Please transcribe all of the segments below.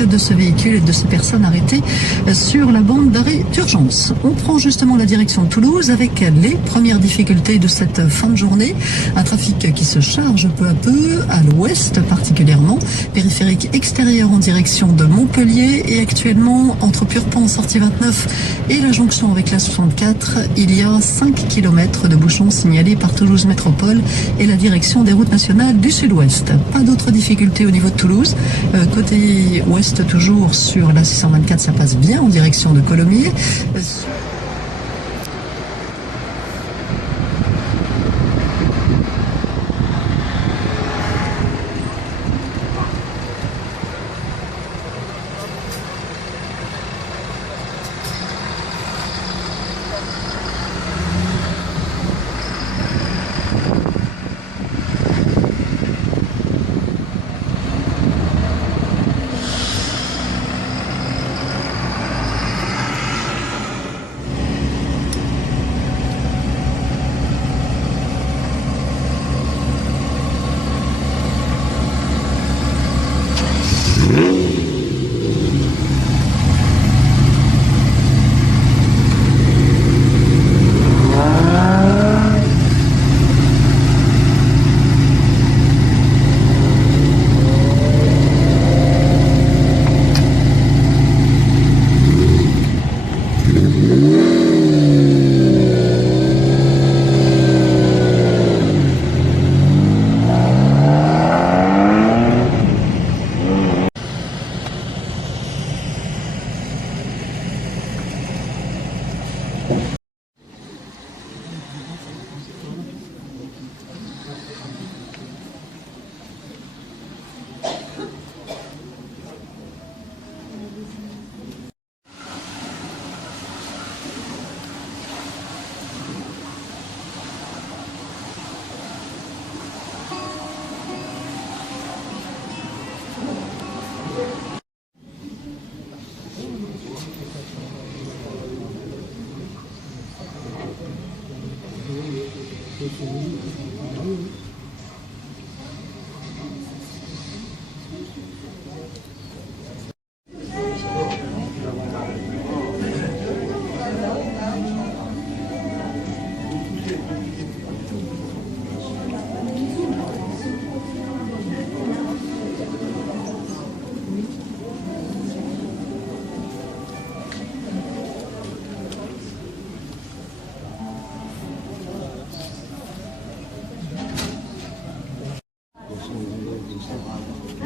de ce véhicule et de ces personnes arrêtées sur la bande d'arrêt d'urgence. On prend justement la direction de Toulouse avec les premières difficultés de cette fin de journée. Un trafic qui se charge peu à peu, à l'ouest particulièrement. Périphérique extérieur en direction de Montpellier et actuellement entre Purpan, sortie 29 et la jonction avec la 64, il y a 5 km de bouchons signalés par Toulouse Métropole et la direction des routes nationales du sud-ouest. Pas d'autres difficultés au niveau de Toulouse. Côté ouest toujours sur la 624, ça passe bien en direction de Colomiers.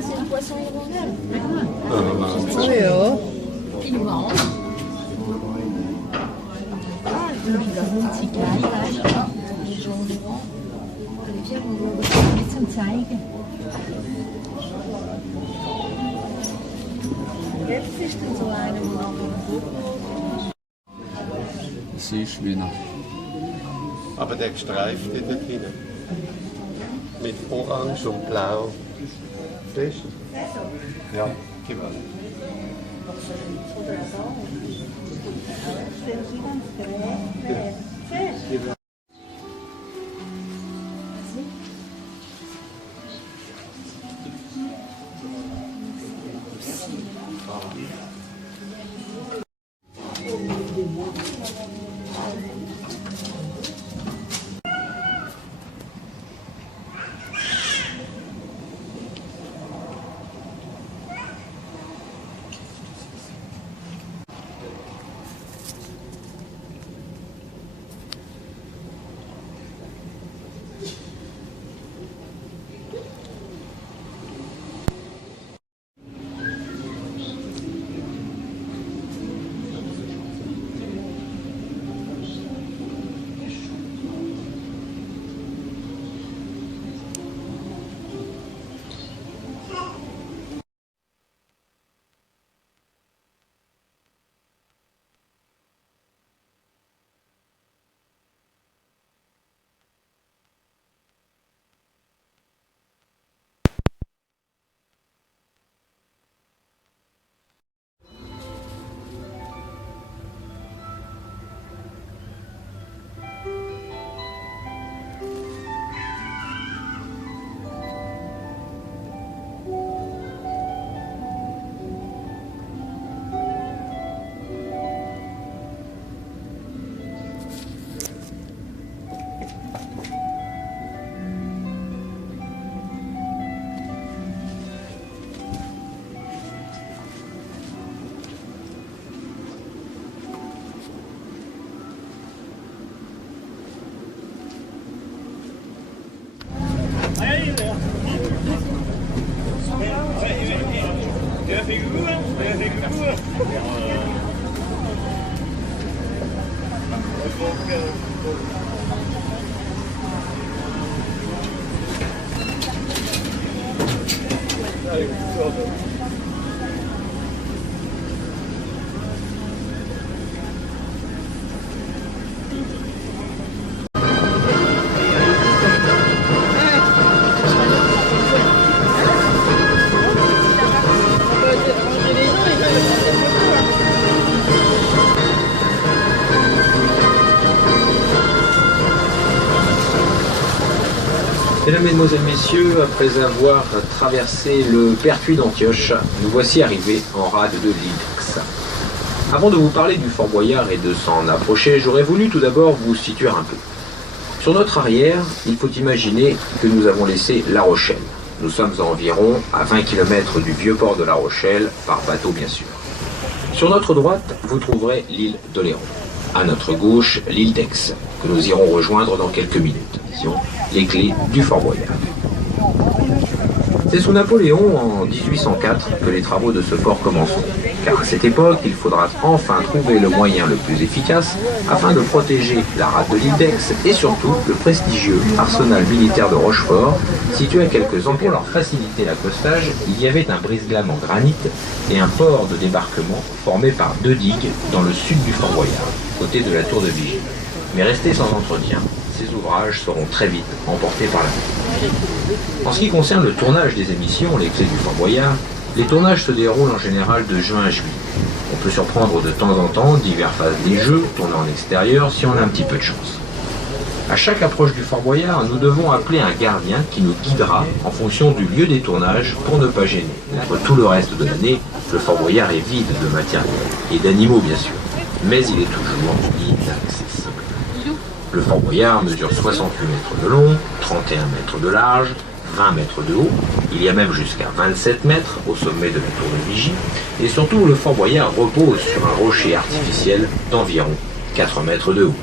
C'est un poisson hirondelle. 왜요? Il est marrant. Ah, le petit Kleid, die jaune devant. Les vieux vont ein zum zeigen. Jetzt ist dann so einer, der nachher Seeschwinner. Aber der gestreifte dort hinten. Mit Orange und Blau. Siehst du? Ja, gib mal. Mesdames, Mesdemoiselles, Messieurs, après avoir traversé le Pertuis d'Antioche, nous voici arrivés en rade de l'Ildex. Avant de vous parler du Fort Boyard et de s'en approcher, j'aurais voulu tout d'abord vous situer un peu. Sur notre arrière, il faut imaginer que nous avons laissé La Rochelle. Nous sommes environ à 20 km du vieux port de La Rochelle, par bateau bien sûr. Sur notre droite, vous trouverez l'île d'Oléron. À notre gauche, l'île d'Aix, que nous irons rejoindre dans quelques minutes. Disons, les clés du Fort Boyard. C'est sous Napoléon, en 1804, que les travaux de ce fort commenceront. Car à cette époque, il faudra enfin trouver le moyen le plus efficace afin de protéger la rade de l'île d'Aix et surtout le prestigieux arsenal militaire de Rochefort, situé à quelques ans. Pour leur faciliter l'accostage, il y avait un brise-glace en granit et un port de débarquement formé par 2 digues dans le sud du Fort Boyard, côté de la tour de vigie. Mais restés sans entretien, ces ouvrages seront très vite emportés par la mer. En ce qui concerne le tournage des émissions, les clés du Fort Boyard, les tournages se déroulent en général de juin à juillet. On peut surprendre de temps en temps diverses phases des jeux tournant en extérieur si on a un petit peu de chance. À chaque approche du Fort Boyard, nous devons appeler un gardien qui nous guidera en fonction du lieu des tournages pour ne pas gêner. Pour tout le reste de l'année, le Fort Boyard est vide de matériel et d'animaux bien sûr, mais il est toujours inaccessible. Le Fort Boyard mesure 68 mètres de long, 31 mètres de large, 20 mètres de haut, il y a même jusqu'à 27 mètres au sommet de la tour de vigie, et surtout le Fort Boyard repose sur un rocher artificiel d'environ 4 mètres de haut.